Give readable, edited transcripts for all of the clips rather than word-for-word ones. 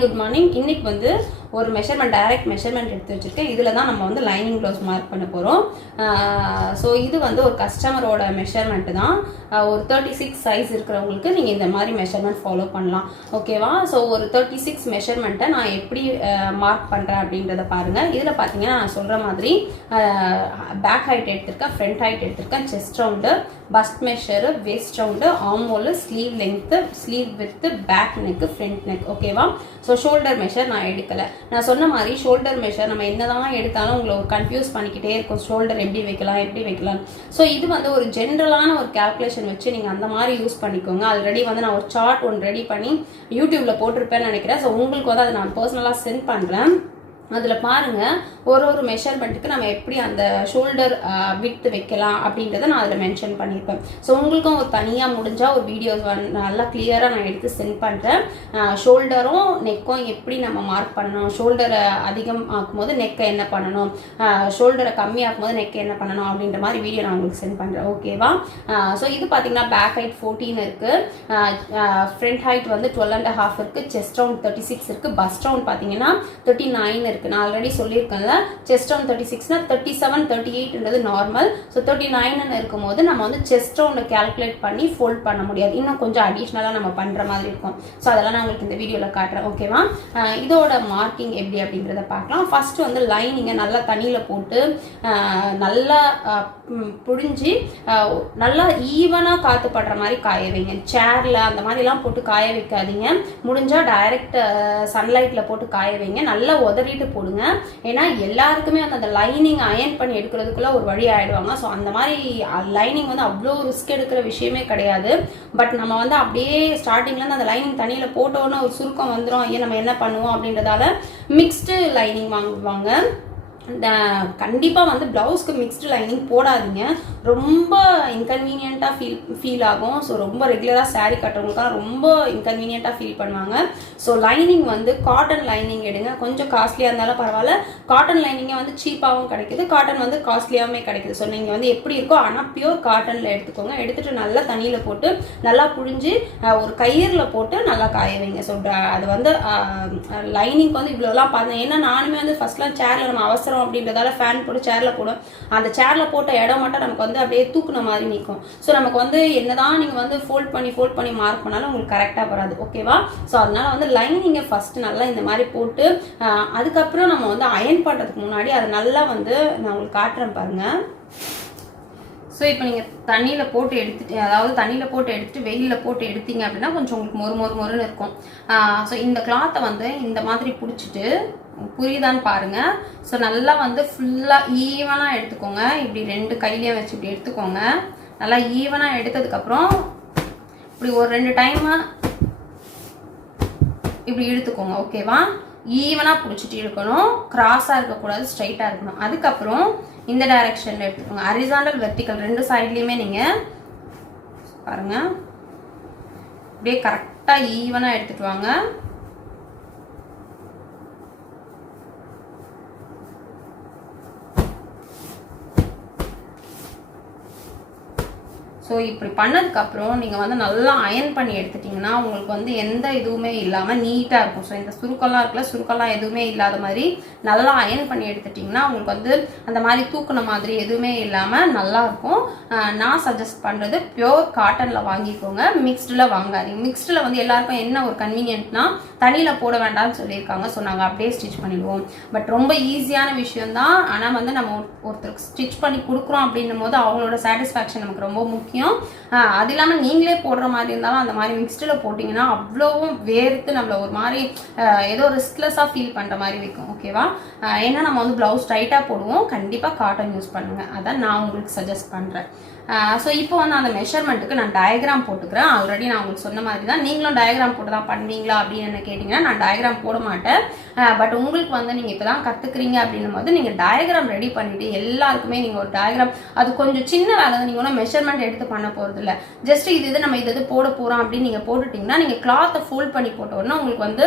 Good morning. இன்னைக்கு வந்து ஒரு மெஷர்மெண்ட் டைரக்ட் மெஷர்மெண்ட் எடுத்து வச்சிருக்கேன். இதில் தான் நம்ம வந்து லைனிங் க்ளவுஸ் மார்க் பண்ண போகிறோம். ஸோ இது வந்து ஒரு கஸ்டமரோட மெஷர்மெண்ட்டு தான். ஒரு 36 சைஸ் இருக்கிறவங்களுக்கு நீங்கள் இந்த மாதிரி மெஷர்மெண்ட் ஃபாலோ பண்ணலாம். ஓகேவா? ஸோ ஒரு 36 மெஷர்மெண்ட்டை நான் எப்படி மார்க் பண்ணுறேன் அப்படின்றத பாருங்கள். இதில் பார்த்தீங்கன்னா நான் சொல்கிற மாதிரி பேக் ஹைட் எடுத்திருக்கேன், ஃப்ரண்ட் ஹைட் எடுத்திருக்கேன், chest round, bust measure, waist round, armhole, sleeve length, sleeve width, back neck, front neck. ஓகேவா? ஸோ ஷோல்டர் மெஷர் நான் எடுக்கலை. நான் சொன்ன மாதிரி ஷோல்டர் மெஷர் நம்ம என்னதான் எடுத்தாலும் உங்களை ஒரு கன்ஃபியூஸ் பண்ணிக்கிட்டே இருக்கும். ஷோல்டர் எப்படி வைக்கலாம். ஸோ இது வந்து ஒரு ஜென்ரலான ஒரு கேல்குலேஷன் வச்சு நீங்கள் அந்த மாதிரி யூஸ் பண்ணிக்கோங்க. ஆல்ரெடி வந்து நான் ஒரு சார்ட் ஒன்று ரெடி பண்ணி யூடியூப்ல போட்டிருப்பேன்னு நினைக்கிறேன். ஸோ உங்களுக்கு வந்து அதை நான் பர்சனலாக சென்ட் பண்ணுறேன். அதில் பாருங்கள், ஒரு மெஷர்மெண்ட்டுக்கு நம்ம எப்படி அந்த ஷோல்டர் விட்த் வைக்கலாம் அப்படின்றத நான் அதில் மென்ஷன் பண்ணியிருப்பேன். ஸோ உங்களுக்கும் ஒரு தனியாக முடிஞ்சால் ஒரு வீடியோஸ் நல்லா கிளியராக நான் எடுத்து சென்ட் பண்ணுறேன். ஷோல்டரும் நெக்கும் எப்படி நம்ம மார்க் பண்ணணும், ஷோல்டரை அதிகம் ஆக்கும்போது நெக்கை என்ன பண்ணணும், ஷோல்டரை கம்மியாக்கும் போது நெக்கை என்ன பண்ணணும் அப்படின்ற மாதிரி வீடியோ நான் உங்களுக்கு சென்ட் பண்ணுறேன். ஓகேவா? ஸோ இது பார்த்தீங்கன்னா பேக் ஹைட் 14 இருக்குது, ஃப்ரண்ட் ஹைட் வந்து 12.5 இருக்குது, செஸ்ட் ரவுண்ட் 36 இருக்குது, பஸ்ட் ரவுண்ட் பார்த்தீங்கன்னா 39 இருக்குது. நான் ஆல்ரெடி சொல்லியிருக்கேன்ல, செஸ்ட் ரவுண்ட் 36னா 37, 38ன்றது நார்மல். ஸோ 39ன்னு இருக்கும்போது நம்ம வந்து செஸ்ட் ரவுண்டை கால்குலேட் பண்ணி ஃபோல்ட் பண்ண முடியாது, இன்னும் கொஞ்சம் அடிஷ்னலாக நம்ம பண்ணுற மாதிரி இருக்கும். ஸோ அதெல்லாம் நான் உங்களுக்கு இந்த வீடியோவில் காட்டுறேன். ஓகேவா? இதோட மார்க்கிங் எப்படி அப்படின்றத பார்க்கலாம். ஃபர்ஸ்ட் வந்து லைனிங்கை நல்லா தண்ணியில் போட்டு நல்லா புழிஞ்சு நல்லா ஈவனாக காற்று படுற மாதிரி காய வைங்க. சேரில் அந்த மாதிரிலாம் போட்டு காய வைக்காதீங்க. முடிஞ்சால் டைரக்ட் சன்லைட்டில் போட்டு காய வைங்க. நல்லா உதறிட்டு போடுங்க. ஏன்னா எல்லாருக்குமே அந்த லைனிங் அயன் பண்ணி எடுக்கிறதுக்குள்ள ஒரு வழி ஆயிடுவாங்க. ஸோ அந்த மாதிரி லைனிங் வந்து அவ்வளோ ரிஸ்க் எடுக்கிற விஷயமே கிடையாது. பட் நம்ம வந்து அப்படியே ஸ்டார்டிங்லேருந்து அந்த லைனிங் தண்ணியில் போட்டோன்னா ஒரு சுருக்கம் வந்துடும். ஐயா நம்ம என்ன பண்ணுவோம் அப்படின்றதால மிக்ஸ்டு லைனிங் வாங்குவாங்க. கண்டிப்பாக வந்து ப்ளவுஸ்க்கு மிக்ஸ்டு லைனிங் போடாதீங்க. ரொம்ப இன்கன்வீனியண்ட்டாக ஃபீல் ஆகும். ஸோ ரொம்ப ரெகுலராக சாரீ கட்டுறவங்களுக்காக ரொம்ப இன்கன்வீனியண்ட்டாக ஃபீல் பண்ணுவாங்க. ஸோ லைனிங் வந்து காட்டன் லைனிங் எடுங்க. கொஞ்சம் காஸ்ட்லியாக இருந்தாலும் பரவாயில்ல. காட்டன் லைனிங்கை வந்து சீப்பாகவும் கிடைக்குது, காட்டன் வந்து காஸ்ட்லியாகவுமே கிடைக்குது. ஸோ நீங்கள் வந்து எப்படி இருக்கோ ஆனால் பியூர் காட்டனில் எடுத்துக்கோங்க. எடுத்துகிட்டு நல்லா தண்ணியில் போட்டு நல்லா புழிஞ்சு ஒரு கயிறில் போட்டு நல்லா காய வைங்க. ஸோ அது வந்து லைனிங் வந்து இவ்வளோலாம் பார்த்தேன். ஏன்னா நானுமே வந்து ஃபர்ஸ்ட்லாம் சேரில் நம்ம அவசரம் அப்படின்றதால ஃபேன் போட்டு சேரில் போடும். அந்த சேரில் போட்ட இடம் மட்டும் நமக்கு வந்து அப்படியே தூக்குன மாதிரி நிற்கும். ஸோ நமக்கு வந்து என்னதான் நீங்கள் வந்து ஃபோல்ட் பண்ணி மார்க் பண்ணாலும் உங்களுக்கு கரெக்டாக வராது. ஓகேவா? ஸோ அதனால வந்து லைனிங்கை ஃபஸ்ட்டு நல்லா இந்த மாதிரி போட்டு அதுக்கப்புறம் நம்ம வந்து அயன் பண்ணுறதுக்கு முன்னாடி அதை நல்லா வந்து நான் உங்களுக்கு காட்டுறேன் பாருங்கள். ஸோ இப்போ நீங்கள் தண்ணியில் போட்டு எடுத்துட்டு வெயிலில் போட்டு எடுத்தீங்க அப்படின்னா கொஞ்சம் உங்களுக்கு மொறுன்னு இருக்கும். ஸோ இந்த கிளாத்தை வந்து இந்த மாதிரி பிடிச்சிட்டு புரியுதான்னு பாருங்க. ஸோ நல்லா வந்து ஃபுல்லாக ஈவனாக எடுத்துக்கோங்க. இப்படி 2 கையிலையும் வச்சு இப்படி எடுத்துக்கோங்க. நல்லா ஈவனாக எடுத்ததுக்கப்புறம் இப்படி ஒரு 2 டைமு இப்படி இழுத்துக்கோங்க. ஓகேவா? ஈவனாக பிடிச்சிட்டு இருக்கணும். கிராஸாக இருக்கக்கூடாது, ஸ்ட்ரைட்டாக இருக்கணும். அதுக்கப்புறம் இந்த டைரக்ஷனில் எடுத்துக்கோங்க. ஹரிசாண்டல் வெர்டிக்கல் 2 சைட்லேயுமே நீங்கள் பாருங்கள். அப்படியே கரெக்டாக ஈவனாக எடுத்துகிட்டு வாங்க. ஸோ இப்படி பண்ணதுக்கப்புறம் நீங்கள் வந்து நல்லா அயன் பண்ணி எடுத்துட்டிங்கன்னா உங்களுக்கு வந்து எந்த இதுவுமே இல்லாமல் நீட்டாக இருக்கும். ஸோ இந்த சுருக்கெல்லாம் எதுவுமே இல்லாத மாதிரி நல்லா அயன் பண்ணி எடுத்துட்டிங்கன்னா உங்களுக்கு வந்து அந்த மாதிரி தூக்குன மாதிரி எதுவுமே இல்லாமல் நல்லாயிருக்கும். நான் சஜஸ்ட் பண்ணுறது பியோர் காட்டனில் வாங்கிக்கோங்க, மிக்ஸ்டில் வாங்காதீங்க. மிக்ஸ்டில் வந்து எல்லாருக்கும் என்ன ஒரு கன்வீனியன்ட்னா தண்ணியில் போட வேண்டாம்னு சொல்லியிருக்காங்க. ஸோ நாங்கள் அப்படியே ஸ்டிச் பண்ணிடுவோம். பட் ரொம்ப ஈஸியான விஷயம்தான். ஆனால் வந்து நம்ம ஒருத்தருக்கு ஸ்டிச் பண்ணி கொடுக்குறோம் அப்படின்னும் போது அவங்களோட சாட்டிஸ்ஃபேக்ஷன் நமக்கு ரொம்ப முக்கியம். அது இல்லாமல் நீங்களே போடுற மாதிரி இருந்தாலும் அந்த மாதிரி மிக்ஸ்டில் போட்டிங்கன்னா அவ்வளோவும் வேர்த்து நம்மள ஒரு மாதிரி ஏதோ ரிஸ்க்லெஸ்ஸாக ஃபீல் பண்ணுற மாதிரி வைக்கும். ஓகேவா? ஏன்னா நம்ம வந்து ப்ளவுஸ் டைட்டாக போடுவோம். கண்டிப்பாக காட்டன் யூஸ் பண்ணுங்கள். அதான் நான் உங்களுக்கு சஜஸ்ட் பண்ணுறேன். ஸோ இப்போ வந்து அந்த மெஷர்மெண்ட்டுக்கு நான் டயக்ராம் போட்டுக்கிறேன். ஆல்ரெடி நான் உங்களுக்கு சொன்ன மாதிரி தான். நீங்களும் டயக்ராம் போட்டு தான் பண்ணுவீங்களா அப்படின்னு என்ன கேட்டிங்கன்னா நான் டயக்ராம் போட மாட்டேன். பட் உங்களுக்கு வந்து நீங்கள் இப்போ தான் கற்றுக்குறீங்க அப்படின்னும் போது நீங்கள் டயக்ராம் ரெடி பண்ணிவிட்டு எல்லாருக்குமே நீங்கள் ஒரு டயக்ராம், அது கொஞ்சம் சின்ன வேலை தான். நீங்கள் ஒன்றும் மெஷர்மெண்ட் எடுத்து பண்ண போகிறது இல்லை. ஜஸ்ட் இது நம்ம இது போட போகிறோம் அப்படின்னு நீங்கள் போட்டுட்டிங்கன்னா நீங்கள் கிளாத்தை ஃபோல்ட் பண்ணி போட்ட உடனே உங்களுக்கு வந்து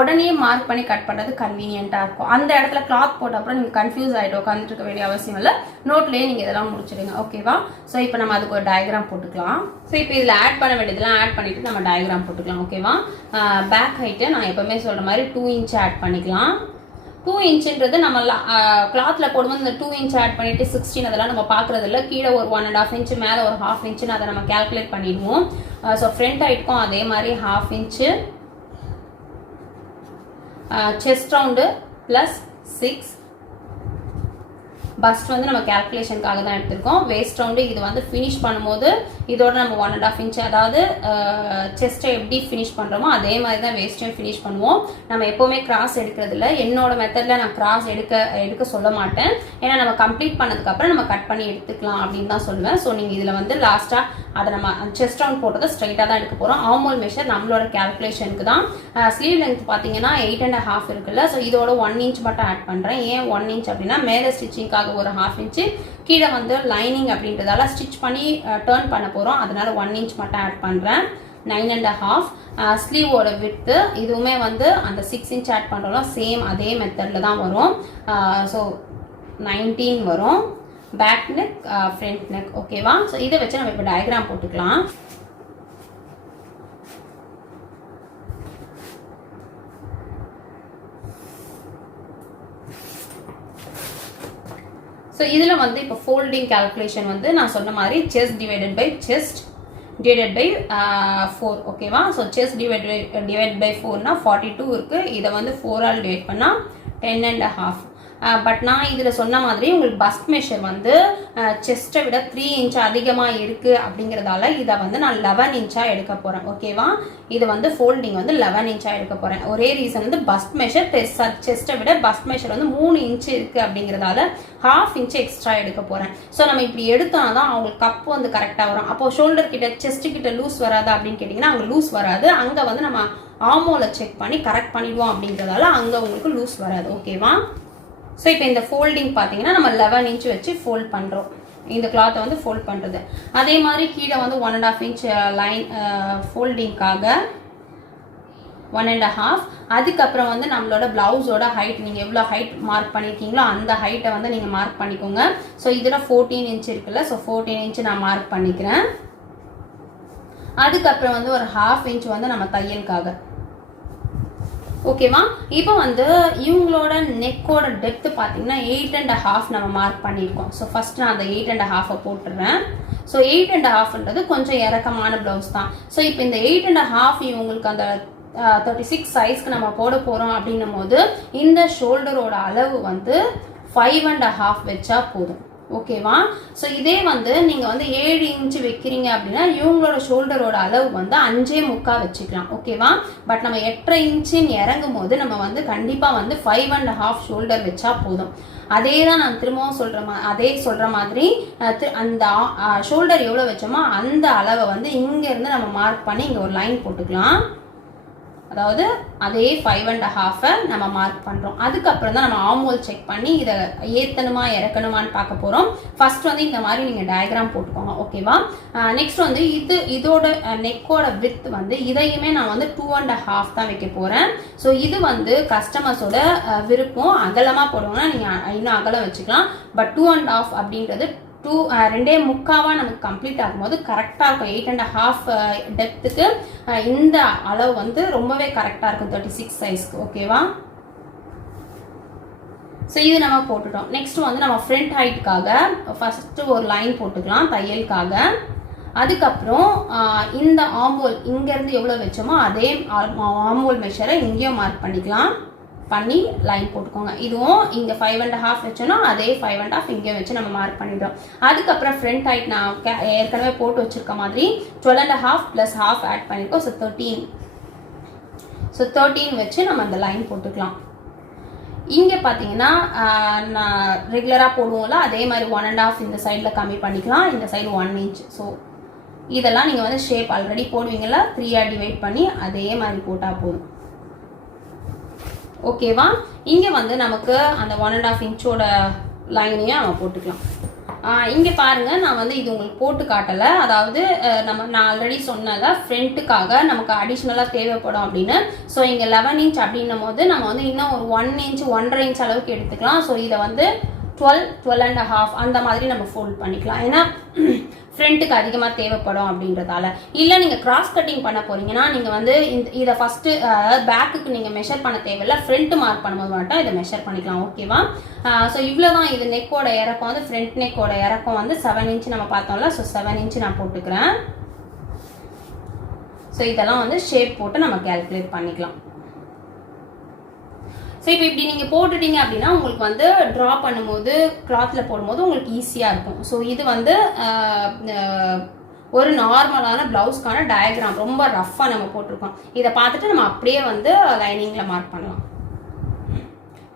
உடனே மார்க் பண்ணி கட் பண்ணுறது கன்வீனியண்ட்டாக இருக்கும். அந்த இடத்துல கிளாத் போட்ட அப்புறம் நீங்கள் கன்ஃபியூஸ் ஆகிட்டு உட்காந்துட்டு இருக்க வேண்டிய அவசியம் இல்லை. நோட்லேயே நீங்கள் இதெல்லாம் முடிச்சிடுங்க. ஓகேவா? ஸோ இப்போ நம்ம அதுக்கு ஒரு டயக்ராம் போட்டுக்கலாம். ஸோ இப்போ இதில் ஆட் பண்ண வேண்டியதெல்லாம் ஆட் பண்ணிவிட்டு நம்ம டயக்ராம் போட்டுக்கலாம். ஓகேவா? பேக் ஹைட்டை நான் எப்போவுமே சொல்கிற மாதிரி 2 இன்ச் ஆட் பண்ணிக்கலாம். 2 இன்ச்சுன்றது நம்ம கிளாத்தில் போடும்போது இந்த 2 இன்ச் ஆட் பண்ணிவிட்டு 16 அதெல்லாம் நம்ம பார்க்குறது இல்லை. கீழே ஒரு 1.5 இன்ச்சு, மேலே ஒரு 1/2 இன்ச்சுன்னு அதை நம்ம கேல்குலேட் பண்ணிடுவோம். ஸோ ஃப்ரண்ட் ஹைட்க்கும் அதே மாதிரி 1/2 inch. Chest round plus 6. First வந்து நம்ம கேல்குலேஷனுக்காக தான் எடுத்திருக்கோம். வேஸ்ட் ரவுண்டு இது வந்து ஃபினிஷ் பண்ணும்போது இதோட நம்ம 1.5 இன்ச், அதாவது செஸ்ட்டை எப்படி ஃபினிஷ் பண்ணுறோமோ அதே மாதிரி தான் வேஸ்ட்டையும் ஃபினிஷ் பண்ணுவோம். நம்ம எப்போவுமே கிராஸ் எடுக்கிறது இல்லை. என்னோட மெத்தடில் நான் கிராஸ் எடுக்க சொல்ல மாட்டேன். ஏன்னா நம்ம கம்ப்ளீட் பண்ணதுக்கப்புறம் நம்ம கட் பண்ணி எடுத்துக்கலாம் அப்படின்னு தான் சொல்லுவேன். ஸோ நீங்கள் இதில் வந்து லாஸ்ட்டாக அதை நம்ம செஸ்ட் ரவுண்ட் போட்டதை ஸ்ட்ரைட்டாக தான் எடுக்க போகிறோம். ஆர்மோல் மெஷர் நம்மளோட கேல்குலேஷனுக்கு தான். ஸ்லீவ் லென்த் பார்த்தீங்கன்னா 8.5 இருக்குல்ல. ஸோ இதோட 1 இன்ச் மட்டும் ஆட் பண்ணுறேன். ஏன் 1 இன்ச் அப்படின்னா மேலே ஸ்டிச்சிங்காக ஒரு 1/2 இன்ச்சு, கீழே வந்து லைனிங் அப்படின்றதால ஸ்டிச் பண்ணி டர்ன் பண்ண போகிறோம். அதனால 1 இன்ச் மட்டும் ஆட் பண்ணுறேன். 9.5. ஸ்லீவோட விட்த்து இதுவுமே வந்து அந்த 6 இன்ச் ஆட் பண்ணுறோம். சேம் அதே மெத்தடில் தான் வரும். ஸோ 19 வரும். Back neck, front neck. ஓகேவா? ஸோ இதை வச்சு நம்ம இப்போ டயக்ராம் போட்டுக்கலாம். ஸோ இதில் வந்து இப்போ ஃபோல்டிங் கேல்குலேஷன் வந்து நான் சொன்ன மாதிரி chest divided by chest divided by 4. ஓகேவா? ஸோ செஸ்ட் டிவைட் பை 4னா 42 இருக்குது. இதை வந்து 4ஆல் டிவைட் பண்ணால் 10.5. பட் நான் இதில் சொன்ன மாதிரி உங்களுக்கு பஸ்ட் மெஷர் வந்து செஸ்ட்டை விட 3 இன்ச் அதிகமாக இருக்குது அப்படிங்கிறதால இதை வந்து நான் 11 இன்ச்சாக எடுக்க போகிறேன். ஓகேவா? இது வந்து ஃபோல்டிங் வந்து 11 இன்ச்சாக எடுக்க போகிறேன். ஒரே ரீசன் வந்து பஸ்ட் மெஷர் செஸ்ட்டை விட பஸ்ட் மெஷர் வந்து 3 இன்ச்சு இருக்குது அப்படிங்கிறதால 1/2 இன்ச்சு எக்ஸ்ட்ரா எடுக்க போகிறேன். ஸோ நம்ம இப்படி எடுத்தோம்னா தான் அவங்களுக்கு கப்பு வந்து கரெக்டாக வரும். அப்போது ஷோல்டர் கிட்ட செஸ்ட்டு கிட்ட லூஸ் வராது அப்படின்னு கேட்டிங்கன்னா அங்கே லூஸ் வராது. அங்கே வந்து நம்ம ஆர்மோலை செக் பண்ணி கரெக்ட் பண்ணிடுவோம் அப்படிங்கிறதால அங்கே உங்களுக்கு லூஸ் வராது. ஓகேவா? ஸோ இப்போ இந்த ஃபோல்டிங் பார்த்தீங்கன்னா நம்ம 11 இன்ச் வச்சு ஃபோல்ட் பண்ணுறோம். இந்த கிளாத்தை வந்து ஃபோல்ட் பண்ணுறது. அதே மாதிரி கீழே வந்து 1.5 இன்ச் லைன் ஃபோல்டிங்காக 1.5. அதுக்கப்புறம் வந்து நம்மளோட பிளவுஸோட ஹைட் நீங்கள் எவ்வளோ ஹைட் மார்க் பண்ணியிருக்கீங்களோ அந்த ஹைட்டை வந்து நீங்கள் மார்க் பண்ணிக்கோங்க. ஸோ இதில் 14 இன்ச் இருக்குல்ல. ஸோ 14 இன்ச் நான் மார்க் பண்ணிக்கிறேன். அதுக்கப்புறம் வந்து ஒரு 1/2 இன்ச் வந்து நம்ம தையலுக்காக. ஓகேவா? இப்போ வந்து இவங்களோட நெக்கோட டெப்த் பார்த்தீங்கன்னா 8.5 நம்ம மார்க் பண்ணியிருக்கோம். ஸோ ஃபர்ஸ்ட் நான் அந்த 8.5 போட்டுடுறேன். ஸோ 8.5ன்றது கொஞ்சம் இறக்கமான ப்ளவுஸ் தான். ஸோ இப்போ இந்த 8.5 இவங்களுக்கு அந்த 36 சைஸ்க்கு நம்ம போட போகிறோம் அப்படின்னும் போது இந்த ஷோல்டரோட அளவு வந்து 5.5 வச்சா போதும். ஓகேவா? ஸோ இதே வந்து நீங்கள் வந்து 7 இன்ச்சு வைக்கிறீங்க அப்படின்னா இவங்களோட ஷோல்டரோட அளவு வந்து 5.25 வச்சுக்கலாம். ஓகேவா? பட் நம்ம 8.5 இன்ச்சுன்னு இறங்கும் போது நம்ம வந்து கண்டிப்பாக வந்து 5.5 ஷோல்டர் வச்சா போதும். அதே தான் நான் திரும்பவும் சொல்கிற மாதிரி அந்த ஷோல்டர் எவ்வளோ வச்சோமோ அந்த அளவை வந்து இங்கேருந்து நம்ம மார்க் பண்ணி இங்கே ஒரு லைன் போட்டுக்கலாம். அதாவது அதே 5.5 நம்ம மார்க் பண்ணுறோம். அதுக்கப்புறம் தான் நம்ம ஆர்மோல் செக் பண்ணி இதை ஏற்றணுமா இறக்கணுமான்னு பார்க்க போகிறோம். ஃபர்ஸ்ட் வந்து இந்த மாதிரி நீங்கள் டயக்ராம் போட்டுக்கோங்க. ஓகேவா? நெக்ஸ்ட் வந்து இதோட நெக்கோட வித் வந்து இதையுமே நான் வந்து 2.5 தான் வைக்க போகிறேன். ஸோ இது வந்து கஸ்டமர்ஸோட விருப்பம். அகலமாக போடுவோம்னா நீங்கள் இன்னும் அகலம் வச்சுக்கலாம். பட் 2.5 அப்படின்றது 2.25 நமக்கு கம்ப்ளீட் ஆகும்போது கரெக்டாக இருக்கும். 8.5 டெப்த்துக்கு இந்த அளவு வந்து ரொம்பவே கரெக்டாக இருக்கும் 36 சைஸ்க்கு. ஓகேவா? ஸோ இது நம்ம போட்டுட்டோம். நெக்ஸ்ட் வந்து நம்ம ஃப்ரண்ட் ஹைட்டுக்காக ஃபர்ஸ்ட் ஒரு லைன் போட்டுக்கலாம் தையலுக்காக. அதுக்கப்புறம் இந்த ஆர்மோல் இங்கேருந்து எவ்வளோ வச்சோமோ அதே ஆர்மோல் மெஷரை இங்கேயும் மார்க் பண்ணிக்கலாம். பண்ணி லைன் போட்டுக்கோங்க. இதுவும் இங்கே 5.5 வச்சோன்னா அதே 5.5 இங்கே வச்சு நம்ம மார்க் பண்ணிடுறோம். அதுக்கப்புறம் ஃப்ரண்ட் ஹைட் நான் ஏற்கனவே போட்டு வச்சிருக்க மாதிரி 12.5 + 1/2 ஆட் பண்ணியிருக்கோம். ஸோ 13. ஸோ 13 வச்சு நம்ம அந்த லைன் போட்டுக்கலாம். இங்கே பார்த்தீங்கன்னா நான் ரெகுலராக போடுவோம்ல அதே மாதிரி 1.5 இந்த சைடில் கம்மி பண்ணிக்கலாம். இந்த சைடு 1 இன்ச். ஸோ இதெல்லாம் நீங்கள் வந்து ஷேப் ஆல்ரெடி போடுவீங்களா 3ஆக டிவைட் பண்ணி அதே மாதிரி போட்டால் போதும். ஓகேவா? இங்கே வந்து நமக்கு அந்த 1.5 இன்ச்சோட லைனையும் நம்ம போட்டுக்கலாம். இங்கே பாருங்கள், நான் வந்து இது உங்களுக்கு போட்டு காட்டலை. அதாவது நான் ஆல்ரெடி சொன்னதை ஃப்ரண்ட்டுக்காக நமக்கு அடிஷ்னலாக தேவைப்படும் அப்படின்னு. ஸோ இங்கே 11 இன்ச் அப்படின்னும் போது நம்ம வந்து இன்னும் ஒரு 1 இன்ச் 1.5 இன்ச் அளவுக்கு எடுத்துக்கலாம். ஸோ இதை வந்து 12.5 அந்த மாதிரி நம்ம ஃபோல்ட் பண்ணிக்கலாம். ஏன்னா ஃப்ரண்ட்டுக்கு அதிகமாக தேவைப்படும் அப்படின்றதால. இல்லை நீங்கள் கிராஸ் கட்டிங் பண்ண போறீங்கன்னா நீங்கள் வந்து இதை ஃபஸ்ட்டு பேக்குக்கு நீங்கள் மெஷர் பண்ண தேவையில்லை, ஃப்ரண்ட் மார்க் பண்ணும்போது மட்டும் இதை மெஷர் பண்ணிக்கலாம். ஓகேவா? ஸோ இவ்வளோ தான். இது நெக்கோட இறக்கம் வந்து ஃப்ரண்ட் நெக்கோட இறக்கம் வந்து 7 இன்ச் நம்ம பார்த்தோம்ல. ஸோ 7 இன்ச் நான் போட்டுக்கிறேன். ஸோ இதெல்லாம் வந்து ஷேப் போட்டு நம்ம கேல்குலேட் பண்ணிக்கலாம். ஸோ இப்போ இப்படி நீங்கள் போட்டுட்டீங்க அப்படின்னா உங்களுக்கு வந்து ட்ரா பண்ணும்போது கிளாத்தில் போடும்போது உங்களுக்கு ஈஸியாக இருக்கும். ஸோ இது வந்து ஒரு நார்மலான ப்ளவுஸ்க்கான டயக்ராம், ரொம்ப ரஃப்பாக நம்ம போட்டிருக்கோம். இதை பார்த்துட்டு நம்ம அப்படியே வந்து லைனிங்கில் மார்க் பண்ணலாம்.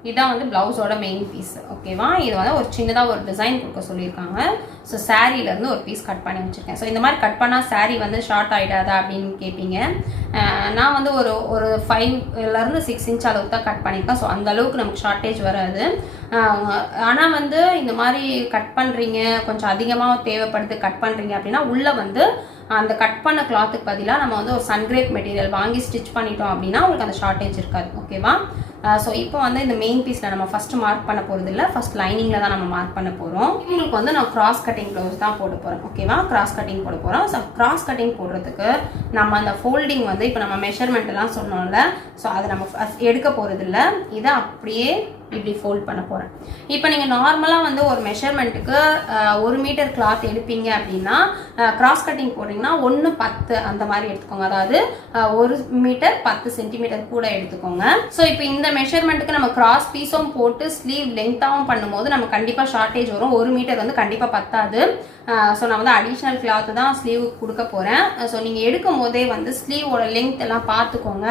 இதுதான் வந்து ப்ளவுஸோட மெயின் பீஸ். ஓகேவா? இது வந்து ஒரு சின்னதாக ஒரு டிசைன் கொடுக்க சொல்லியிருக்காங்க. ஸோ சாரீலேருந்து ஒரு பீஸ் கட் பண்ணி வச்சுருக்கேன். ஸோ இந்த மாதிரி கட் பண்ணால் சாரீ வந்து ஷார்ட் ஆகிடாதா அப்படின்னு கேட்பீங்க. நான் வந்து ஒரு 5லேருந்து 6 இன்ச் அளவுக்கு தான் கட் பண்ணியிருக்கேன். ஸோ அந்த அளவுக்கு நமக்கு ஷார்ட்டேஜ் வராது. ஆனால் வந்து இந்த மாதிரி கட் பண்ணுறீங்க, கொஞ்சம் அதிகமாக தேவைப்படுது கட் பண்ணுறீங்க அப்படின்னா உள்ளே வந்து அந்த கட் பண்ண கிளாத்துக்கு பதிலாக நம்ம வந்து ஒரு சன்கிரேப் மெட்டீரியல் வாங்கி ஸ்டிச் பண்ணிட்டோம் அப்படின்னா உங்களுக்கு அந்த ஷார்ட்டேஜ் இருக்காது. ஓகேவா? ஸோ இப்போ வந்து இந்த மெயின் பீஸில் நம்ம ஃபஸ்ட்டு மார்க் பண்ண போகிறது இல்லை, ஃபஸ்ட் லைனிங்கில் தான் நம்ம மார்க் பண்ண போகிறோம். இவங்களுக்கு வந்து நான் கிராஸ் கட்டிங் ப்ளவுஸ் தான் போட போகிறேன். ஓகேவா? கிராஸ் கட்டிங் போட போகிறோம். ஸோ கிராஸ் கட்டிங் போடுறதுக்கு நம்ம அந்த ஃபோல்டிங் வந்து இப்போ நம்ம மெஷர்மெண்ட் எல்லாம் சொன்னோம்ல, ஸோ அதை நம்ம எடுக்க போகிறது இல்லை, இதை அப்படியே இப்படி ஃபோல்ட் பண்ண போகிறேன். இப்போ நீங்கள் நார்மலாக வந்து ஒரு மெஷர்மெண்ட்டுக்கு 1 மீட்டர் கிளாத் எடுப்பீங்க அப்படின்னா கிராஸ் கட்டிங் போடுறீங்கன்னா 1:10 அந்த மாதிரி எடுத்துக்கோங்க. அதாவது 1 மீட்டர் 10 சென்டிமீட்டர் கூட எடுத்துக்கோங்க. ஸோ இப்போ இந்த மெஷர்மெண்ட்டுக்கு நம்ம கிராஸ் பீஸும் போட்டு ஸ்லீவ் லென்த்தாகவும் பண்ணும்போது நம்ம கண்டிப்பாக ஷார்ட்டேஜ் வரும். 1 மீட்டர் வந்து கண்டிப்பாக பத்தாது. ஸோ நான் வந்து அடிஷ்னல் கிளாத்து தான் ஸ்லீவுக்கு கொடுக்க போகிறேன். ஸோ நீங்கள் எடுக்கும் போதே வந்து ஸ்லீவோட லென்த் எல்லாம் பார்த்துக்கோங்க.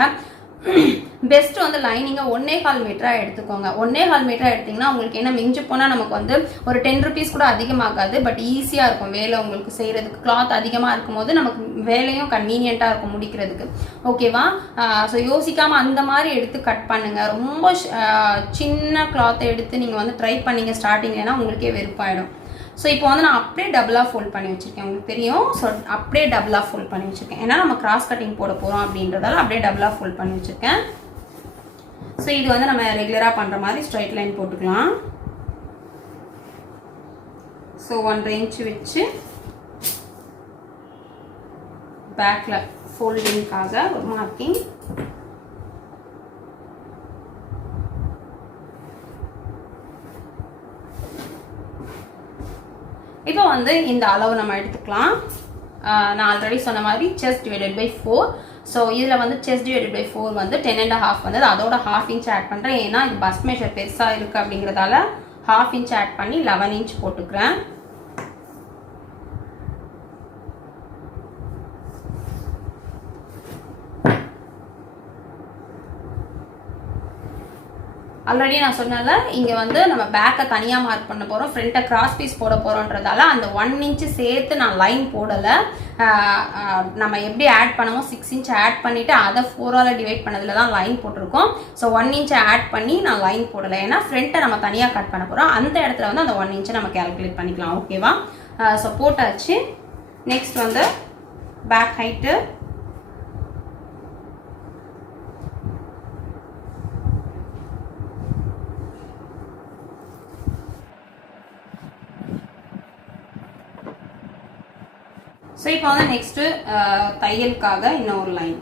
பெஸ்ட் வந்து லைனிங்கை 1.25 மீட்டராக எடுத்துக்கோங்க. 1.25 மீட்டராக எடுத்திங்கன்னா உங்களுக்கு என்ன மிஞ்சி போனால் நமக்கு வந்து ஒரு 10 rupees கூட அதிகமாகாது. பட் ஈஸியாக இருக்கும் வேலை உங்களுக்கு செய்கிறதுக்கு. கிளாத் அதிகமாக இருக்கும் போது நமக்கு வேலையும் கன்வீனியண்ட்டாக இருக்கும் முடிக்கிறதுக்கு. ஓகேவா? ஸோ யோசிக்காமல் அந்த மாதிரி எடுத்து கட் பண்ணுங்கள். ரொம்ப சின்ன கிளாத்தை எடுத்து நீங்கள் வந்து ட்ரை பண்ணிங்க ஸ்டார்டிங்லனா உங்களுக்கே வெறுப்பாயிடும். ஸோ இப்போ வந்து நான் அப்படியே டபுளாக ஃபோல்ட் பண்ணி வச்சுருக்கேன். உங்களுக்கு தெரியும். ஸோ அப்படியே டபுளாக ஃபோல்ட் பண்ணி வச்சுருக்கேன். ஏன்னா நம்ம கிராஸ் கட்டிங் போட போகிறோம் அப்படின்றதால அப்படியே டபுளாக ஃபோல்ட் பண்ணி வச்சுருக்கேன். ஸோ இது வந்து நம்ம ரெகுலராக பண்ணுற மாதிரி ஸ்ட்ரைட் லைன் போட்டுக்கலாம். ஸோ 1 inch வச்சு பேக்கில் ஃபோல்டிங்காக ஒரு மார்க்கிங். இப்போ வந்து இந்த அளவு நம்ம எடுத்துக்கலாம். நான் ஆல்ரெடி சொன்ன மாதிரி செஸ்ட் டிவைடட் பை 4. ஸோ இதில் வந்து செஸ்ட் டிவைடட் பை 4 வந்து 10.5 வந்து அதோட 1/2 inch ஆட் பண்ணுறேன். ஏன்னா இது பஸ் மெஷர் பெருசாக இருக்குது அப்படிங்கிறதால 1/2 inch ஆட் பண்ணி 11 inch போட்டுக்கிறேன். ஆல்ரெடி நான் சொன்னல இங்கே வந்து நம்ம பேக்கை தனியாக மார்க் பண்ண போகிறோம், ஃப்ரண்ட்டை கிராஸ் பீஸ் போட போகிறோன்றதால அந்த 1 inch சேர்த்து நான் லைன் போடலை. நம்ம எப்படி ஆட் பண்ணுவோம் 6 inch ஆட் பண்ணிவிட்டு அதை 4ஆல் டிவைட் பண்ணதில் தான் லைன் போட்டிருக்கோம். ஸோ 1 inch ஆட் பண்ணி நான் லைன் போடலை. ஏன்னா ஃப்ரண்ட்டை நம்ம தனியாக கட் பண்ண போகிறோம். அந்த இடத்துல வந்து அந்த 1 inch நம்ம கேல்குலேட் பண்ணிக்கலாம். ஓகேவா? ஸோ போட்டாச்சு. நெக்ஸ்ட் வந்து பேக் ஹைட்டு. ஸோ இப்போ வந்து நெக்ஸ்ட்டு தையலுக்காக இன்னொரு லைன்.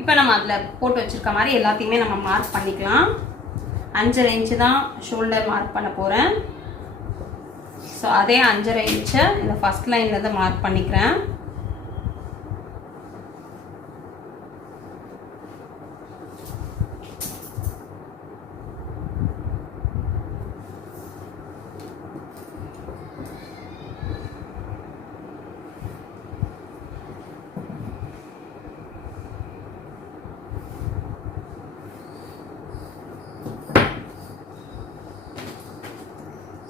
இப்போ நம்ம அதில் போட்டு வச்சுருக்க மாதிரி எல்லாத்தையுமே நம்ம மார்க் பண்ணிக்கலாம். 5.5 inch தான் ஷோல்டர் மார்க் பண்ண போகிறேன். ஸோ அதே 5.5 inch இந்த ஃபஸ்ட் லைன்லேருந்து மார்க் பண்ணிக்கிறேன்.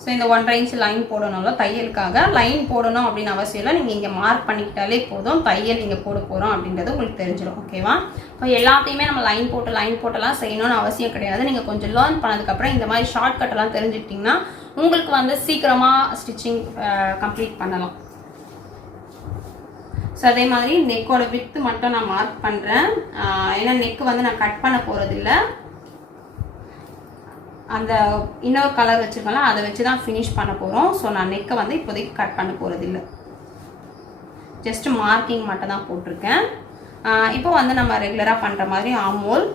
ஸோ இந்த 1.5 inch லைன் போடணும்ல தையலுக்காக. லைன் போடணும் அப்படின்னு அவசியம் இல்லை, நீங்கள் இங்கே மார்க் பண்ணிக்கிட்டாலே போதும். தையல் இங்கே போட போகிறோம் அப்படின்றது உங்களுக்கு தெரிஞ்சிடும். ஓகேவா? இப்போ எல்லாத்தையுமே நம்ம லைன் போட்டெல்லாம் செய்யணும்னு அவசியம் கிடையாது. நீங்கள் கொஞ்சம் லேர்ன் பண்ணதுக்கப்புறம் இந்த மாதிரி ஷார்ட்கட்டெல்லாம் தெரிஞ்சுக்கிட்டிங்கன்னா உங்களுக்கு வந்து சீக்கிரமாக ஸ்டிச்சிங் கம்ப்ளீட் பண்ணலாம். ஸோ அதே மாதிரி நெக்கோட வித்து மட்டும் நான் மார்க் பண்ணுறேன். ஏன்னா நெக்கு வந்து நான் கட் பண்ண போகிறதில்ல. அந்த இன்னொரு கலர் வச்சுருக்கோம்ல அதை வச்சு தான் ஃபினிஷ் பண்ண போகிறோம். ஸோ நான் நெக்கை வந்து இப்போதைக்கு கட் பண்ண போகிறது இல்லை, ஜஸ்ட் மார்க்கிங் மட்டும் தான் போட்டிருக்கேன். இப்போ வந்து நம்ம ரெகுலராக பண்ணுற மாதிரி ஆமோல்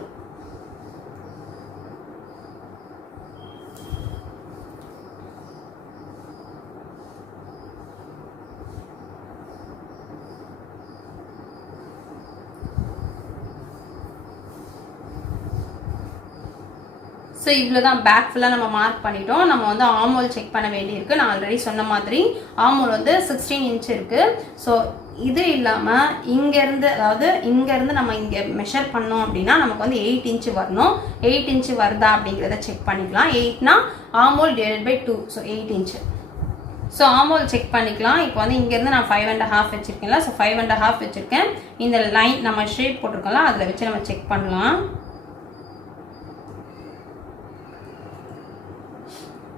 ஸோ இவ்வளோ தான். பேக் ஃபுல்லாக நம்ம மார்க் பண்ணிட்டோம். நம்ம வந்து ஆமோல் செக் பண்ண வேண்டியிருக்கு. நான் ஆல்ரெடி சொன்ன மாதிரி ஆமோல் வந்து 16 இன்ச் இருக்குது. ஸோ இது இல்லாமல் இங்கேருந்து, அதாவது இங்கேருந்து நம்ம இங்கே மெஷர் பண்ணோம் அப்படின்னா நமக்கு வந்து 8 இன்ச்சு வரணும். 8 இன்ச்சு வருதா அப்படிங்கிறத செக் பண்ணிக்கலாம். 8னா armhole divided by 2, so 8 inch. So armhole check பண்ணிக்கலாம். இப்போ வந்து இங்கேருந்து நான் 5.5 வச்சுருக்கேன்ல, ஸோ 5.5 வச்சுருக்கேன். இந்த லைன் நம்ம ஷேப் போட்டிருக்கோம்ல அதில் வச்சு நம்ம செக் பண்ணலாம்.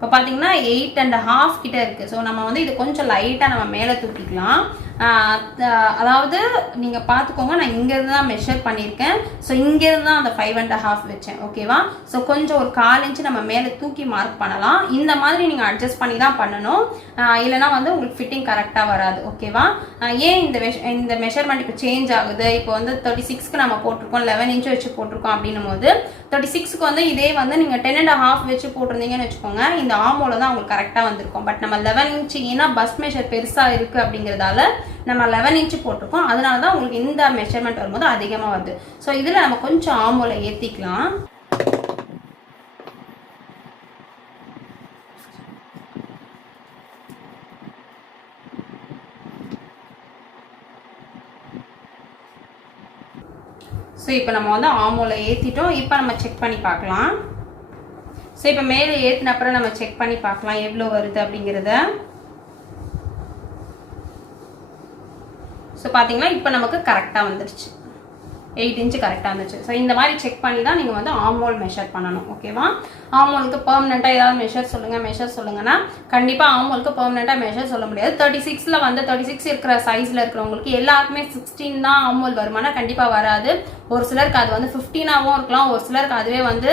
இப்போ பார்த்தீங்கன்னா 8.5 கிட்ட இருக்குது. ஸோ நம்ம வந்து இது கொஞ்சம் லைட்டாக நம்ம மேலே தூக்கிக்கலாம். அதாவது நீங்கள் பார்த்துக்கோங்க, நான் இங்கேருந்து தான் மெஷர் பண்ணியிருக்கேன். ஸோ இங்கேருந்து தான் அந்த 5.5 வச்சேன். ஓகேவா? ஸோ கொஞ்சம் ஒரு 1/4 இன்ச்சு நம்ம மேலே தூக்கி மார்க் பண்ணலாம். இந்த மாதிரி நீங்கள் அட்ஜஸ்ட் பண்ணி தான் பண்ணணும், இல்லைனா வந்து உங்களுக்கு ஃபிட்டிங் கரெக்டாக வராது. ஓகேவா? ஏன் இந்த மெஷர்மெண்ட் இப்போ சேஞ்ச் ஆகுது? இப்போ வந்து 36க்கு நம்ம போட்டிருக்கோம், 11 இன்ச்சு வச்சு போட்டிருக்கோம் அப்படின்னும் போது 36க்கு வந்து இதே வந்து நீங்கள் 10.5 வச்சு போட்டிருந்தீங்கன்னு வச்சுக்கோங்க, இந்த ஆமோல தான் உங்களுக்கு கரெக்டாக வந்திருக்கும். பட் நம்ம 11 இன்ச்சு, ஏன்னா பஸ் மெஷர் பெருசாக இருக்குது அப்படிங்கிறதால நம்ம 11 இன்ச்சு போட்டிருக்கோம். அதனால தான் உங்களுக்கு இந்த மெஷர்மெண்ட் வரும்போது அதிகமாக வருது. ஸோ இதில் நம்ம கொஞ்சம் ஆமோலை ஏற்றிக்கலாம். ஸோ இப்போ நம்ம வந்து ஆமோலை ஏற்றிட்டோம். இப்போ நம்ம செக் பண்ணி பார்க்கலாம். ஸோ இப்போ மேலே ஏற்றின அப்புறம் நம்ம செக் பண்ணி பார்க்கலாம் எவ்வளோ வருது அப்படிங்கிறத. ஸோ பார்த்தீங்கன்னா இப்போ நமக்கு கரெக்டாக வந்துடுச்சு, 8 இன்ச்சு கரெக்டாக இருந்துச்சு. ஸோ இந்த மாதிரி செக் பண்ணி தான் நீங்கள் வந்து ஆமோல் மெஷர் பண்ணணும். ஓகேவா? ஆமோலுக்கு பெர்மனெண்ட்டாக ஏதாவது மெஷர் சொல்லுங்கன்னா கண்டிப்பாக ஆமோலுக்கு பெர்மனெண்ட்டாக மெஷர் சொல்ல முடியாது. 36ல் வந்து 36 இருக்கிற சைஸில் இருக்கிறவங்களுக்கு எல்லாருக்குமே 16 தான் ஆமோல் வருமானா கண்டிப்பாக வராது. ஒரு சிலருக்கு அது வந்து 15ஆகவும் இருக்கலாம், ஒரு சிலருக்கு அதுவே வந்து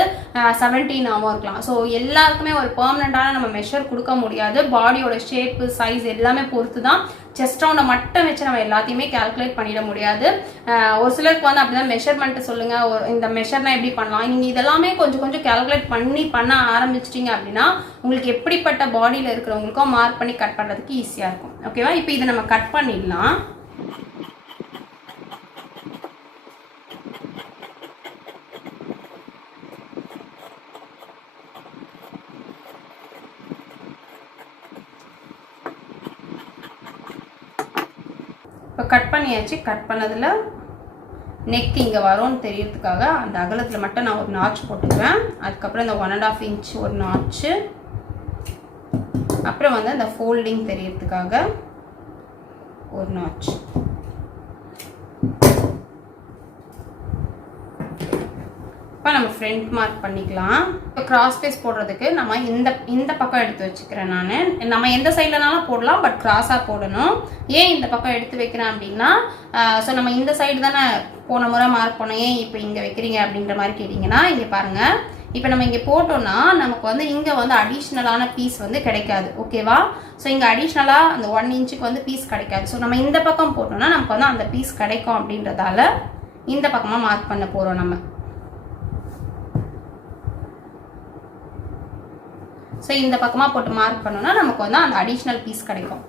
17ஆகவும் இருக்கலாம். ஸோ எல்லாருக்குமே ஒரு பெர்மனெண்ட்டான நம்ம மெஷர் கொடுக்க முடியாது. பாடியோட ஷேப்பு, சைஸ் எல்லாமே பொறுத்து தான். செஸ்ட் ரவுண்டை மட்டும் வச்சு நம்ம எல்லாத்தையுமே கால்குலேட் பண்ணிட முடியாது. ஒரு சிலருக்கு வந்து அப்படிதான் மெஷர்மெண்ட் சொல்லுங்க, இந்த மெஷர்னா எப்படி பண்ணலாம், நீங்க இதெல்லாமே கொஞ்சம் கொஞ்சம் கால்குலேட் பண்ண ஆரம்பிச்சிட்டீங்க அப்படின்னா உங்களுக்கு எப்படிப்பட்ட பாடியில் இருக்கிறவங்களுக்கும் மார்க் பண்ணி கட் பண்ணுறதுக்கு ஈஸியாக இருக்கும். ஓகேவா? இப்போ இதை நம்ம கட் பண்ணிடலாம். இப்போ கட் பண்ணியாச்சு. கட் பண்ணதில் நெக் இங்கே வரும்னு தெரியறதுக்காக அந்த அகலத்தில் மட்டும் நான் ஒரு நாட்ச் போட்டுக்குவேன். அதுக்கப்புறம் இந்த 1.5 இன்ச் ஒரு நாட்ச்சு, அப்புறம் வந்து இந்த ஃபோல்டிங் தெரியறதுக்காக ஒரு நாட்ச். இப்போ நம்ம ஃப்ரண்ட் மார்க் பண்ணிக்கலாம். இப்போ கிராஸ் பீஸ் போடுறதுக்கு நம்ம இந்த பக்கம் எடுத்து வச்சுக்கிறேன். நம்ம எந்த சைட்லனாலும் போடலாம், பட் கிராஸாக போடணும். ஏன் இந்த பக்கம் எடுத்து வைக்கிறேன் அப்படின்னா, ஸோ நம்ம இந்த சைடு தானே போன முறை மார்க் பண்ணோம், ஏன் இப்போ இங்கே வைக்கிறீங்க அப்படின்ற மாதிரி கேட்டிங்கன்னா, இங்கே பாருங்கள், இப்போ நம்ம இங்கே போட்டோம்னா நமக்கு வந்து இங்கே வந்து அடிஷ்னலான பீஸ் வந்து கிடைக்காது. ஓகேவா? ஸோ இங்கே அடிஷ்னலாக அந்த 1 இன்ச்சுக்கு வந்து பீஸ் கிடைக்காது. ஸோ நம்ம இந்த பக்கம் போட்டோம்னா நமக்கு வந்து அந்த பீஸ் கிடைக்கும் அப்படின்றதால இந்த பக்கமாக மார்க் பண்ண போகிறோம் நம்ம. ஸோ இந்த பக்கமாக போட்டு மார்க் பண்ணோன்னா நமக்கு வந்து அந்த அடிஷ்னல் பீஸ் கிடைக்கும்.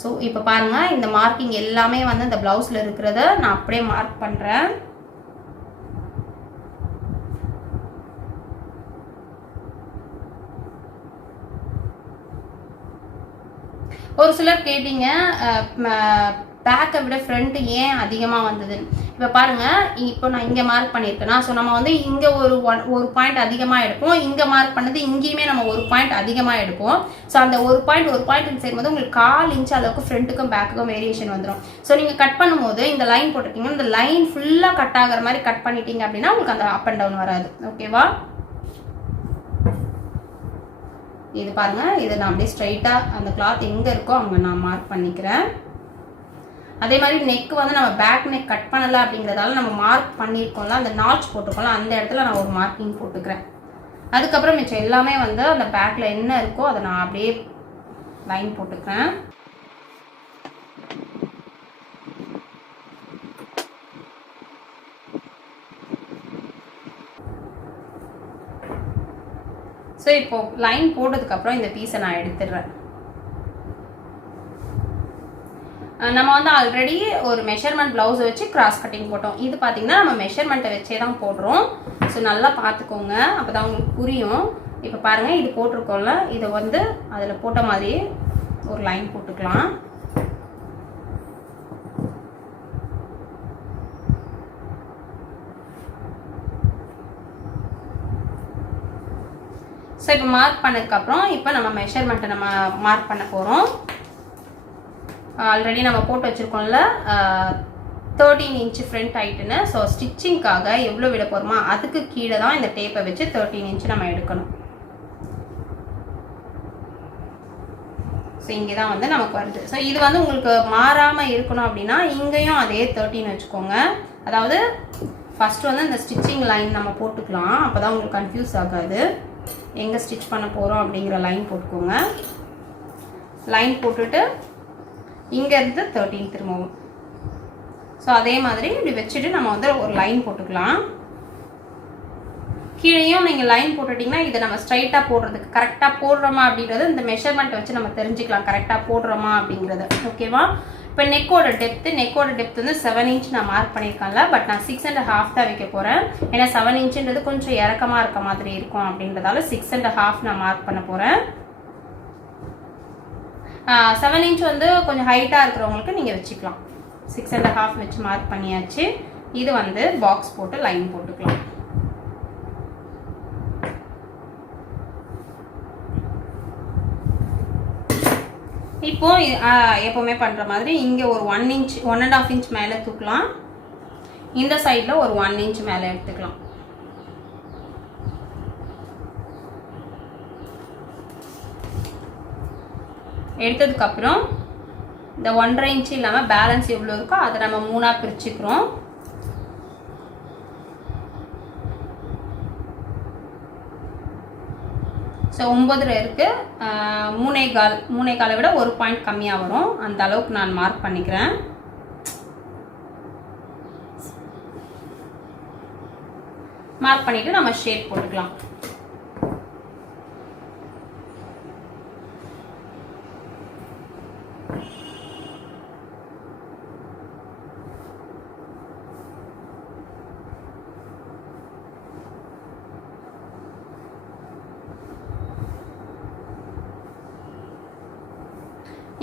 ஸோ இப்போ பாருங்கள், இந்த மார்க்கிங் எல்லாமே வந்து இந்த ப்ளவுஸில் இருக்கிறத நான் அப்படியே மார்க் பண்ணுறேன். ஒரு சிலர் கேட்டீங்க பேக்கை விட ஃப்ரண்ட் ஏன் அதிகமாக வந்தது. இப்போ பாருங்கள், இப்போ நான் இங்கே மார்க் பண்ணியிருக்கேன்னா, ஸோ நம்ம வந்து இங்கே ஒரு பாயிண்ட் அதிகமாக எடுப்போம், இங்கே மார்க் பண்ணது இங்கேயுமே நம்ம ஒரு பாயிண்ட் அதிகமாக எடுப்போம். ஸோ அந்த ஒரு பாயிண்ட் சேரும்போது உங்களுக்கு 1/4 இன்ச் அளவுக்கு ஃப்ரண்ட்டுக்கும் பேக்குக்கும் வேரியேஷன் வந்துடும். ஸோ நீங்கள் கட் பண்ணும்போது இந்த லைன் போட்டிருக்கீங்க, இந்த லைன் ஃபுல்லாக கட் ஆகிற மாதிரி கட் பண்ணிட்டீங்க அப்படின்னா உங்களுக்கு அந்த அப் அண்ட் டவுன் வராது. ஓகேவா? இது பாருங்கள், இதை நான் அப்படியே ஸ்ட்ரைட்டாக அந்த கிளாத் எங்கே இருக்கோ அங்கே நான் மார்க் பண்ணிக்கிறேன். அதே மாதிரி நெக் வந்து நம்ம பேக் நெக் கட் பண்ணலை அப்படிங்கிறதால நம்ம மார்க் பண்ணியிருக்கோம்ல, அந்த நாட்ச் போட்டுக்கோம்ல, அந்த இடத்துல நான் ஒரு மார்க்கிங் போட்டுக்கிறேன். அதுக்கப்புறம் மிச்சம் எல்லாமே வந்து அந்த பேக்கில் என்ன இருக்கோ அதை நான் அப்படியே லைன் போட்டுக்கிறேன். ஸோ இப்போது லைன் போட்டதுக்கப்புறம் இந்த பீஸை நான் எடுத்துடுறேன். நம்ம வந்து ஆல்ரெடி ஒரு மெஷர்மெண்ட் ப்ளவுஸை வச்சு கிராஸ் கட்டிங் போட்டோம். இது பார்த்திங்கன்னா நம்ம மெஷர்மெண்ட்டை வச்சே தான் போடுறோம். ஸோ நல்லா பார்த்துக்கோங்க, அப்போ தான் உங்களுக்கு புரியும். இப்போ பாருங்கள், இது போட்டிருக்கோம்ல, இதை வந்து அதில் போட்ட மாதிரியே ஒரு லைன் போட்டுக்கலாம். ஸோ இப்போ மார்க் பண்ணதுக்கப்புறம் இப்போ நம்ம மெஷர்மெண்ட்டை நம்ம மார்க் பண்ண போகிறோம். ஆல்ரெடி நம்ம போட்டு வச்சுருக்கோம்ல 13 இன்ச்சு ஃப்ரண்ட் ஹைட்டுன்னு. ஸோ ஸ்டிச்சிங்காக எவ்வளோ விட போகிறோமா அதுக்கு கீழே தான் இந்த டேப்பை வச்சு 13 இன்ச்சு நம்ம எடுக்கணும். ஸோ இங்கே தான் வந்து நமக்கு வருது. ஸோ இது வந்து உங்களுக்கு மாறாமல் இருக்கணும் அப்படின்னா இங்கேயும் அதே 13 வச்சுக்கோங்க. அதாவது ஃபஸ்ட்டு வந்து இந்த ஸ்டிச்சிங் லைன் நம்ம போட்டுக்கலாம், அப்போ தான் உங்களுக்கு கன்ஃபியூஸ் ஆகாது. எங்கே ஸ்டிச் பண்ண போகிறோம் அப்படிங்கிற லைன் போட்டுக்கோங்க. லைன் போட்டுட்டு இங்கேருந்து 13 திரும்பவும். ஸோ அதே மாதிரி இப்படி வச்சுட்டு நம்ம வந்து ஒரு லைன் போட்டுக்கலாம். கீழேயும் நீங்கள் லைன் போட்டுட்டிங்கன்னா இதை நம்ம ஸ்ட்ரைட்டாக போடுறதுக்கு கரெக்டாக போடுறோமா அப்படின்றது இந்த மெஷர்மெண்ட் வச்சு நம்ம தெரிஞ்சுக்கலாம் கரெக்டாக போடுறோமா அப்படிங்கிறது. ஓகேவா? இப்போ நெக்கோட டெப்த் வந்து 7 இன்ச் நான் மார்க் பண்ணியிருக்கேன்ல, பட் நான் 6.5 தான் வைக்க போகிறேன். ஏன்னா 7 இன்ச்சுன்றது கொஞ்சம் இறக்கமாக இருக்க மாதிரி இருக்கும் அப்படின்றதால 6.5 நான் மார்க் பண்ண போகிறேன். 7 இன்ச் வந்து கொஞ்சம் ஹைட்டாக இருக்கிறவங்களுக்கு நீங்கள் வச்சுக்கலாம். 6.5 வச்சு மார்க் பண்ணியாச்சு. இது வந்து பாக்ஸ் போட்டு லைன் போட்டுக்கலாம். இப்போ எப்போவுமே பண்ணுற மாதிரி இங்கே ஒரு 1 இன்ச் 1.5 இன்ச் மேலே தூக்கலாம். இந்த சைடில் ஒரு 1 இன்ச் மேலே எடுத்துக்கலாம். எடுத்ததுக்கப்புறம் இந்த 1.5 இன்ச் இல்லாமல் பேலன்ஸ் எவ்வளோ இருக்கோ அதை நம்ம 3ஆக பிரிச்சுக்கிறோம். ஸோ 9 இருக்குது, 3.25 விட 1 பாயிண்ட் கம்மியாக வரும். அந்த அளவுக்கு நான் மார்க் பண்ணிக்கிறேன். மார்க் பண்ணிவிட்டு நம்ம ஷேப் போட்டுக்கலாம்.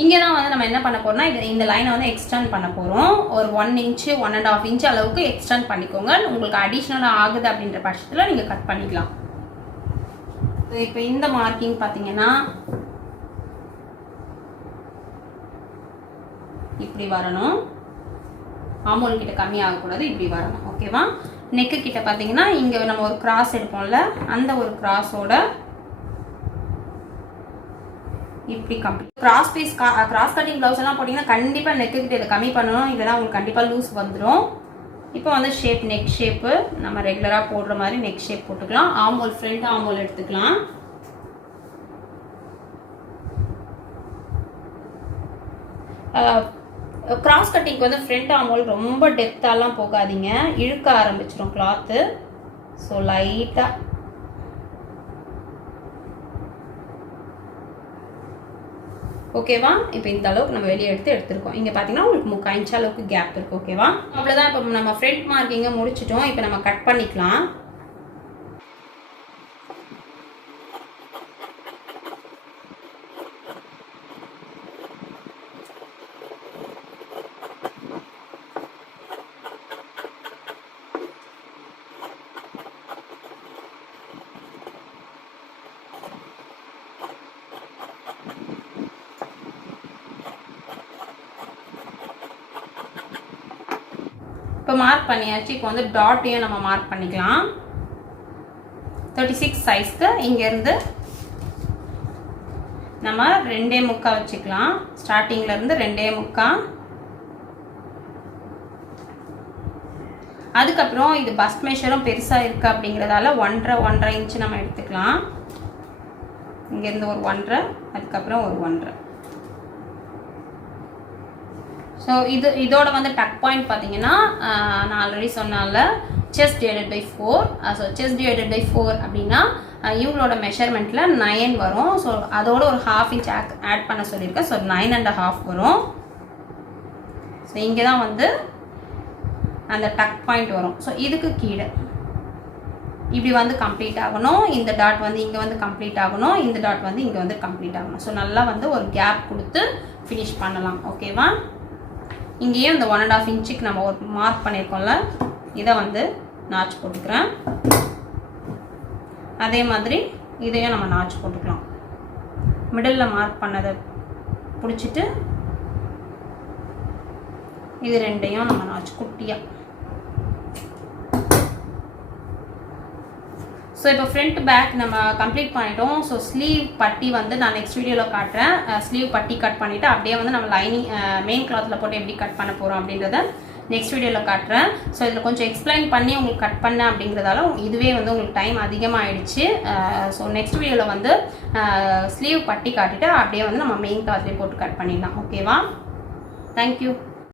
இங்கே தான் வந்து நம்ம என்ன பண்ண போகிறோம்னா இந்த லைனை வந்து எக்ஸ்டெண்ட் பண்ண போகிறோம். ஒரு 1 இன்ச்சு 1.5 இன்ச் அளவுக்கு எக்ஸ்டெண்ட் பண்ணிக்கோங்க. உங்களுக்கு அடிஷ்னலாக ஆகுது அப்படின்ற பட்சத்தில் நீங்கள் கட் பண்ணிக்கலாம். இப்போ இந்த மார்க்கிங் பார்த்தீங்கன்னா இப்படி வரணும். ஆமோல் கிட்ட கம்மி ஆகக்கூடாது, இப்படி வரணும். ஓகேவா? நெக்கு கிட்ட பார்த்தீங்கன்னா இங்கே நம்ம ஒரு கிராஸ் எடுப்போம்ல, அந்த ஒரு கிராஸோட இப்படி complete cross piece cross cutting blouse எல்லாம் போட்டிங்கன்னா கண்டிப்பாக நெக்கு கிட்ட இதை கம்மி பண்ணணும், இல்லைனா உங்களுக்கு கண்டிப்பாக லூஸ் வந்துடும். இப்போ வந்து ஷேப் நெக் ஷேப்பு நம்ம ரெகுலராக போடுற மாதிரி நெக் ஷேப் போட்டுக்கலாம். ஆமோல் ஃப்ரண்ட் ஆமோல் எடுத்துக்கலாம். கிராஸ் கட்டிங்க்கு வந்து ஃப்ரண்ட் ஆமோல் ரொம்ப டெப்த்தாலாம் போகாதீங்க, இழுக்க ஆரம்பிச்சிடும் கிளாத்து. ஸோ லைட்டாக ஓகேவா? இப்போ இந்த அளவுக்கு நம்ம வெளியே எடுத்துருக்கோம். இங்கே பார்த்தீங்கன்னா உங்களுக்கு 3/4 இன்ச் அளவுக்கு கேப் இருக்குது. ஓகேவா? அவ்வளோதான். இப்போ நம்ம ஃப்ரண்ட் மார்க்கிங்கை முடிச்சிட்டோம். இப்போ நம்ம கட் பண்ணிக்கலாம். இப்போ மார்க் பண்ணியாச்சு. இப்போ வந்து டாட்டையும் நம்ம மார்க் பண்ணிக்கலாம். 36 சைஸ்க்கு இங்கேருந்து நம்ம 2.25 வச்சுக்கலாம். ஸ்டார்டிங்லேருந்து 2.25. அதுக்கப்புறம் இது பஸ்ட் மெஷரும் பெருசாக இருக்குது அப்படிங்கிறதால 1.5 இன்ச்சு நம்ம எடுத்துக்கலாம். இங்கேருந்து ஒரு 1.5, அதுக்கப்புறம் ஒரு 1.5. ஸோ இதோட வந்து டக் பாயிண்ட் பார்த்தீங்கன்னா நான் ஆல்ரெடி சொன்னால chest divided by 4. So chest divided by 4 அப்படின்னா இவங்களோட மெஷர்மெண்ட்டில் 9 வரும். ஸோ அதோட ஒரு 1/2 இன்ச் ஆட் பண்ண சொல்லியிருக்கேன். ஸோ 9.5 வரும். ஸோ இங்கே தான் வந்து அந்த டக் பாயிண்ட் வரும். ஸோ இதுக்கு கீழே இப்படி வந்து கம்ப்ளீட் ஆகணும். இந்த டாட் வந்து இங்கே வந்து கம்ப்ளீட் ஆகணும். இந்த டாட் வந்து இங்கே வந்து கம்ப்ளீட் ஆகணும். ஸோ நல்லா வந்து ஒரு கேப் கொடுத்து ஃபினிஷ் பண்ணலாம். ஓகேவா? இங்கேயும் இந்த 1.5 இன்ச்சுக்கு நம்ம ஒரு மார்க் பண்ணியிருக்கோம்ல, இதை வந்து நாச் போட்டுக்கிறேன். அதே மாதிரி இதையும் நம்ம நாச் போட்டுக்கலாம். மிடில் மார்க் பண்ணதை பிடிச்சிட்டு இது ரெண்டையும் நம்ம நாச் குட்டியாக. ஸோ இப்போ ஃப்ரண்ட் பேக் நம்ம கம்ப்ளீட் பண்ணிட்டோம். ஸோ ஸ்லீவ் பட்டி வந்து நான் நெக்ஸ்ட் வீடியோவில் காட்டுறேன். ஸ்லீவ் பட்டி கட் பண்ணிவிட்டு அப்படியே வந்து நம்ம லைனிங் மெயின் கிளாத்தில் போட்டு எப்படி கட் பண்ண போகிறோம் அப்படின்றத நெக்ஸ்ட் வீடியோவில் காட்டுறேன். ஸோ இதில் கொஞ்சம் எக்ஸ்பிளைன் பண்ணி உங்களுக்கு கட் பண்ணேன் அப்படிங்கிறதால இதுவே வந்து உங்களுக்கு டைம் அதிகமாகிடுச்சு. ஸோ நெக்ஸ்ட் வீடியோவில் வந்து ஸ்லீவ் பட்டி காட்டிட்டு அப்படியே வந்து நம்ம மெயின் கிளாத்லேயே போட்டு கட் பண்ணிடலாம். ஓகேவா? தேங்க்யூ.